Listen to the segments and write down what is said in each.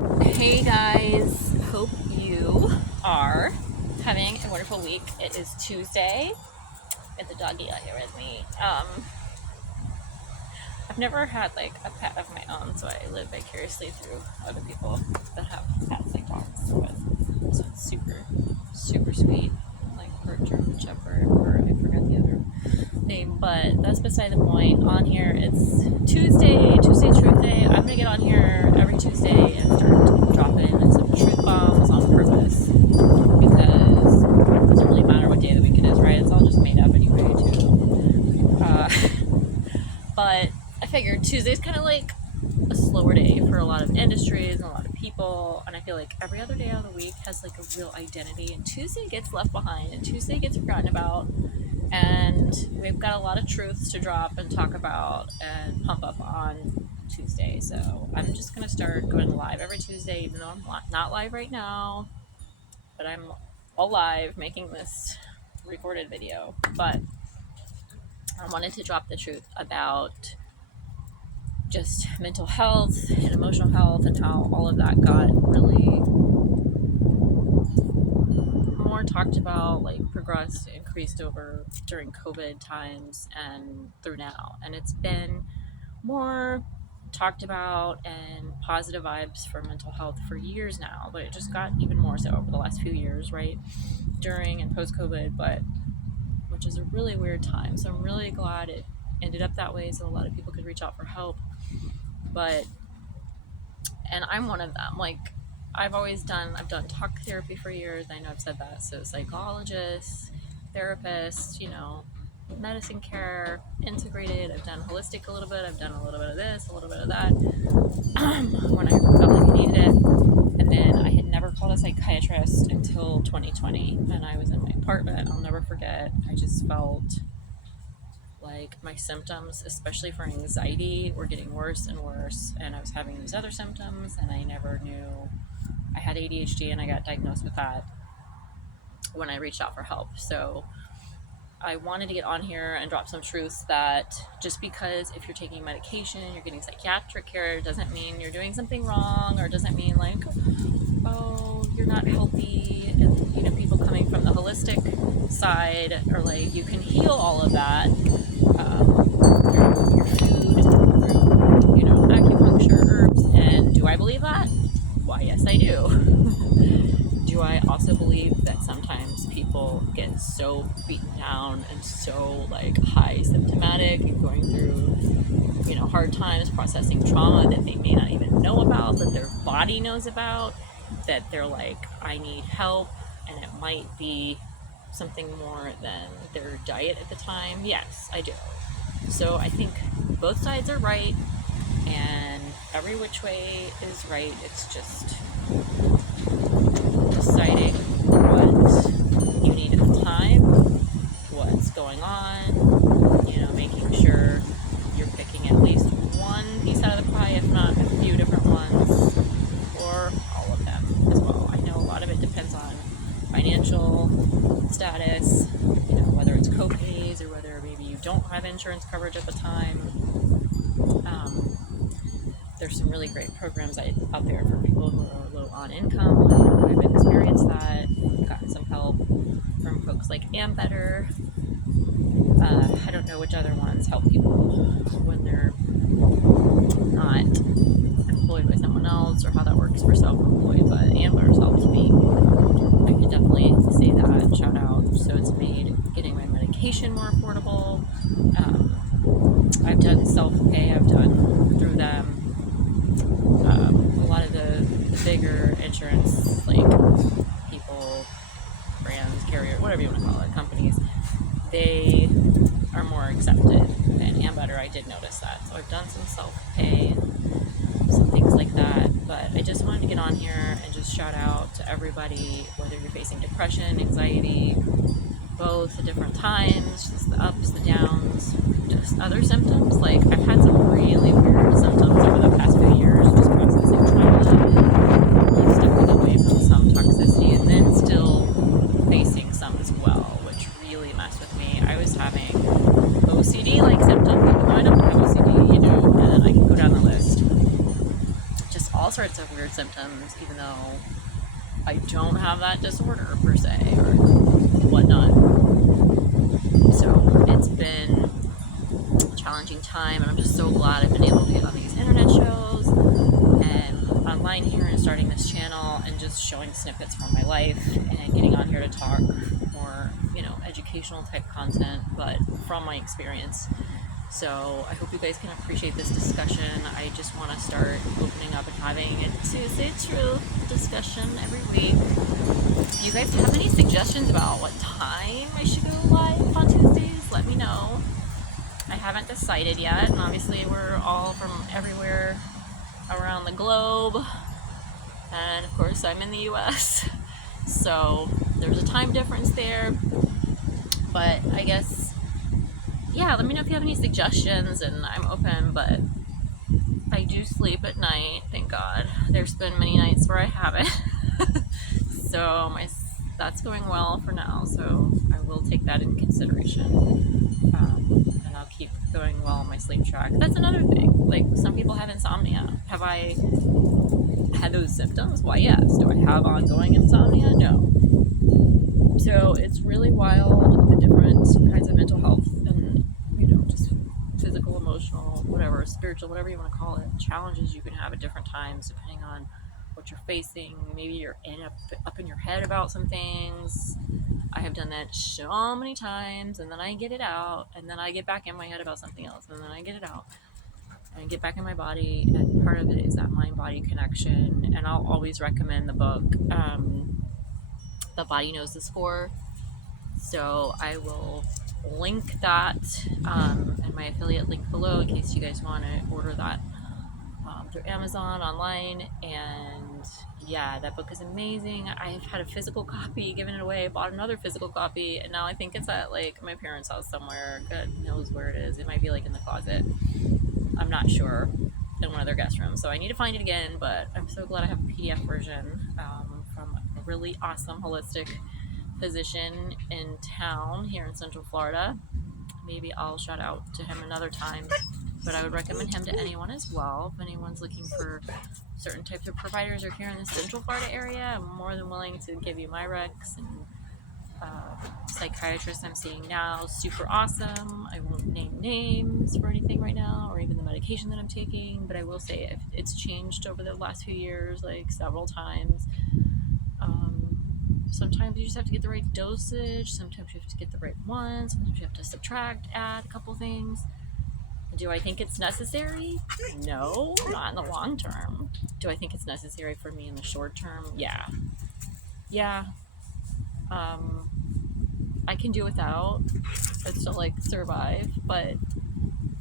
Hey guys, hope you are having a wonderful week. It is Tuesday. Get the doggy out here with me. I've never had like a pet of my own, so I live vicariously through other people that have pets like dogs. But this one's super sweet, like her German Shepherd, or I forgot the other name, but that's beside the point. On here, it's Tuesday's Truth Day. I'm gonna get on here every Tuesday and start dropping some truth bombs on purpose because it doesn't really matter what day of the week it is, right? It's all just made up anyway, too. But I figured Tuesday's kind of like a slower day for a lot of industries and a lot of people, and I feel like every other day of the week has like a real identity, and Tuesday gets left behind and Tuesday gets forgotten about, and we've got a lot of truths to drop and talk about and pump up on Tuesday. So I'm just gonna start going live every Tuesday, even though I'm not live right now, but I'm alive making this recorded video. But I wanted to drop the truth about just mental health and emotional health and how all of that got really more talked about, like progressed, increased over during COVID times and through now. And it's been more talked about and positive vibes for mental health for years now, but it just got even more so over the last few years, right? During and post COVID, but which is a really weird time. So I'm really glad it ended up that way so a lot of people could reach out for help. But and I'm one of them. Like I've done talk therapy for years. I know I've said that. So psychologists, therapists, medicine care, integrated. I've done holistic a little bit. I've done a little bit of this, a little bit of that. When I felt like I needed it. And then I had never called a psychiatrist until 2020. And I was in my apartment. I'll never forget. I just felt like my symptoms, especially for anxiety, were getting worse and worse, and I was having these other symptoms, and I never knew I had ADHD, and I got diagnosed with that when I reached out for help. So I wanted to get on here and drop some truths that just because if you're taking medication, you're getting psychiatric care, doesn't mean you're doing something wrong, or doesn't mean like, oh, you're not healthy. And people coming from the holistic side are like, you can heal all of that through your food, through acupuncture, herbs. And do I believe that? Why, yes, I do. Do I also believe that sometimes people get so beaten down and so like high symptomatic and going through hard times processing trauma that they may not even know about, that their body knows about, that they're like, I need help, and it might be something more than their diet at the time? Yes, I do. So I think both sides are right, and every which way is right. It's just deciding what you need at the time, what's going on, making sure you're picking at least one piece out of the pie, if not a few different ones, or all of them as well. I know a lot of it depends on financial status, whether it's co-pays or whether maybe you don't have insurance coverage at the time. There's some really great programs out there for people who are low on income. I know I've experienced that, gotten some help from folks like Better. I don't know which other ones help people when they're not employed by someone else or how that works for self-employed, but Better's helped me. I can definitely say that, shout out. So it's made getting my medication more affordable. I've done self-pay, I've done through them. A lot of the bigger insurance, like people, brands, carrier, whatever you want to call it, companies, they are more accepted. And Better, I did notice that. So I've done some self-pay and some things like that. But I just wanted to get on here and just shout out to everybody, whether you're facing depression, anxiety, both at different times, just the ups, the downs, just other symptoms. Like I've had some really weird symptoms over the past few years, just processing trauma, really stepping away from some toxicity, and then still facing some as well, which really messed with me. I was having OCD-like symptoms. I don't have OCD, and then I can go down the list. Just all sorts of weird symptoms symptoms, even though I don't have that disorder per se or whatnot. So it's been a challenging time, and I'm just so glad I've been able to get on these internet shows and online here and starting this channel and just showing snippets from my life and getting on here to talk more, educational type content, but from my experience. So I hope you guys can appreciate this discussion. I just want to start opening up and having a Tuesday Truth discussion every week. If you guys have any suggestions about what time I should go live on Tuesdays, let me know. I haven't decided yet, and obviously we're all from everywhere around the globe, and of course I'm in the US, so there's a time difference there. But I guess, yeah, let me know if you have any suggestions, and I'm open. But I do sleep at night, thank God. There's been many nights where I haven't. So that's going well for now, so I will take that into consideration. And I'll keep going well on my sleep track. That's another thing. Like, some people have insomnia. Have I had those symptoms? Why, yes. Do I have ongoing insomnia? No. So it's really wild, the different kinds of mental health and, just physical, emotional, whatever, spiritual, whatever you want to call it, challenges you can have at different times depending on what you're facing. Maybe you're up in your head about some things. I have done that so many times, and then I get it out, and then I get back in my head about something else, and then I get it out and get back in my body. And part of it is that mind-body connection. And I'll always recommend the book, The Body Knows the Score. So I will link that and my affiliate link below in case you guys want to order that through Amazon online. And yeah, that book is amazing. I've had a physical copy, given it away, bought another physical copy, and now I think it's at like my parents' house somewhere. God knows where it is. It might be like in the closet, I'm not sure, in one of their guest rooms. So I need to find it again, but I'm so glad I have a PDF version from a really awesome holistic physician in town here in Central Florida. Maybe I'll shout out to him another time, but I would recommend him to anyone as well. If anyone's looking for certain types of providers or here in the Central Florida area, I'm more than willing to give you my recs. And psychiatrist I'm seeing now, super awesome. I won't name names for anything right now, or even the medication that I'm taking, but I will say if it's changed over the last few years, like several times. Sometimes you just have to get the right dosage, sometimes you have to get the right one, sometimes you have to subtract, add a couple things. Do I think it's necessary? No, not in the long term. Do I think it's necessary for me in the short term? Yeah. I can do without. It's to like survive, but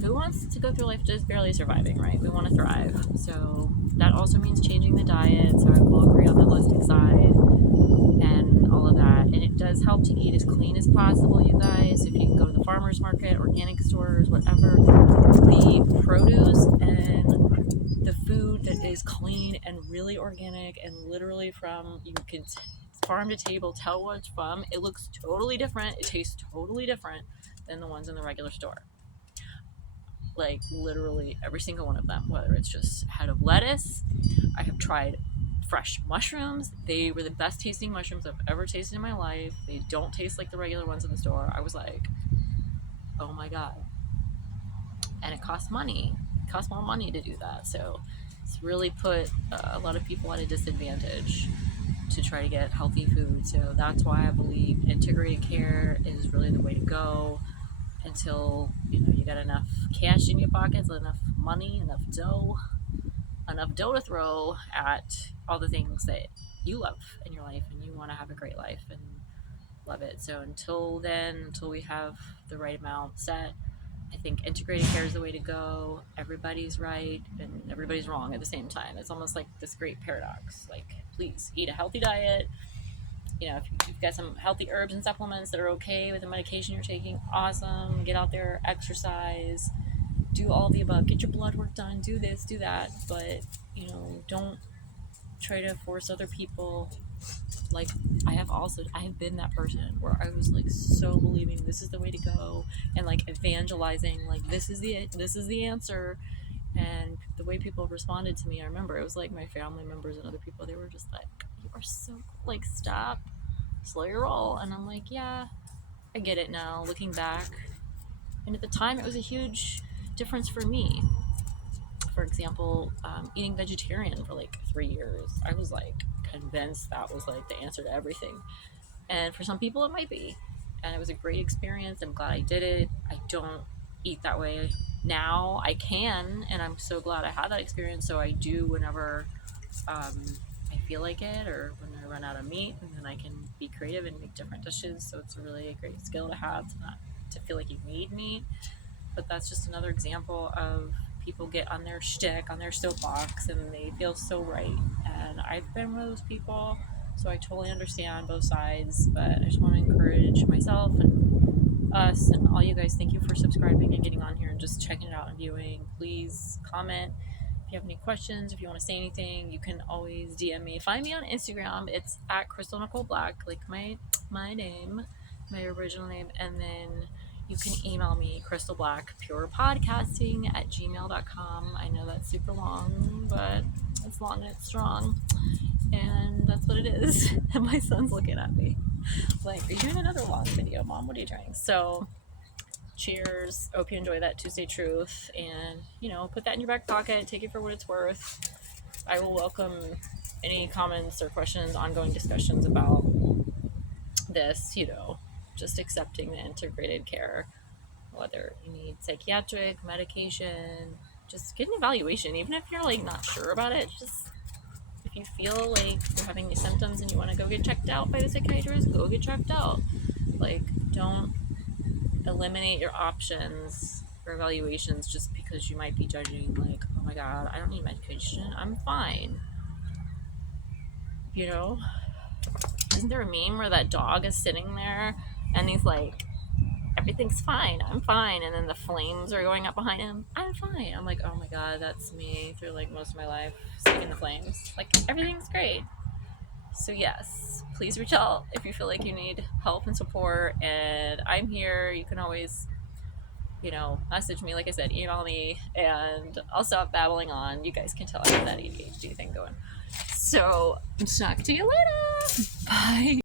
who wants to go through life just barely surviving, right? We want to thrive. So that also means changing the diet. So I will agree on the holistic side and all of that. And it does help to eat as clean as possible, you guys. If you can go to the farmer's market, organic stores, whatever, the produce and the food that is clean and really organic and literally from, you can farm to table, tell what it's from. It looks totally different. It tastes totally different than the ones in the regular store. Like literally every single one of them, whether it's just a head of lettuce. I have tried fresh mushrooms. They were the best tasting mushrooms I've ever tasted in my life. They don't taste like the regular ones in the store. I was like, oh my God. And it costs money. It costs more money to do that. So it's really put a lot of people at a disadvantage to try to get healthy food. So that's why I believe integrated care is really the way to go until you got enough cash in your pockets, enough money, enough dough to throw at all the things that you love in your life and you want to have a great life and love it. So until then, until we have the right amount set, I think integrated care is the way to go. Everybody's right and everybody's wrong at the same time. It's almost like this great paradox. Like, please eat a healthy diet. If you've got some healthy herbs and supplements that are okay with the medication you're taking, awesome. Get out there, exercise, do all the above, get your blood work done, do this, do that. But, don't try to force other people. Like, I have been that person where I was like so believing this is the way to go and like evangelizing, like this is the answer. And the way people responded to me, I remember it was like my family members and other people, they were just like, you are so cool. Like, stop, slow your roll. And I'm like, yeah, I get it now, looking back. And at the time, it was a huge difference for me. For example, eating vegetarian for like 3 years, I was like convinced that was like the answer to everything. And for some people, it might be. And it was a great experience. I'm glad I did it. I don't eat that way now. I can, and I'm so glad I had that experience. So I do whenever I feel like it, or when I run out of meat, and then I can be creative and make different dishes. So it's a really great skill to have, to not to feel like you need meat. But that's just another example of people get on their shtick, on their soapbox, and they feel so right. And I've been one of those people, so I totally understand both sides. But I just want to encourage myself and us and all you guys. Thank you for subscribing and getting on here and just checking it out and viewing. Please comment if you have any questions. If you want to say anything, you can always DM me. Find me on Instagram. It's at Crystal Nicole Black, like my name, my original name, and then you can email me, crystalblackpurepodcasting@gmail.com. I know that's super long, but it's long and it's strong. And that's what it is. And my son's looking at me like, are you doing another long video, Mom? What are you doing? So, cheers. Hope you enjoy that Tuesday Truth. And, put that in your back pocket. Take it for what it's worth. I will welcome any comments or questions, ongoing discussions about this, just accepting the integrated care, whether you need psychiatric medication, just get an evaluation. Even if you're like not sure about it, just if you feel like you're having these symptoms and you want to go get checked out by the psychiatrist, go get checked out. Like, don't eliminate your options for evaluations just because you might be judging, like, oh my god, I don't need medication, I'm fine. Isn't there a meme where that dog is sitting there and he's like, everything's fine, I'm fine, and then the flames are going up behind him, I'm fine. I'm like, oh my god, that's me through like most of my life, sitting in the flames, like everything's great. So yes, please reach out if you feel like you need help and support, and I'm here. You can always message me, like I said, email me, and I'll stop babbling on. You guys can tell I have that ADHD thing going. So, talk to you later. Bye.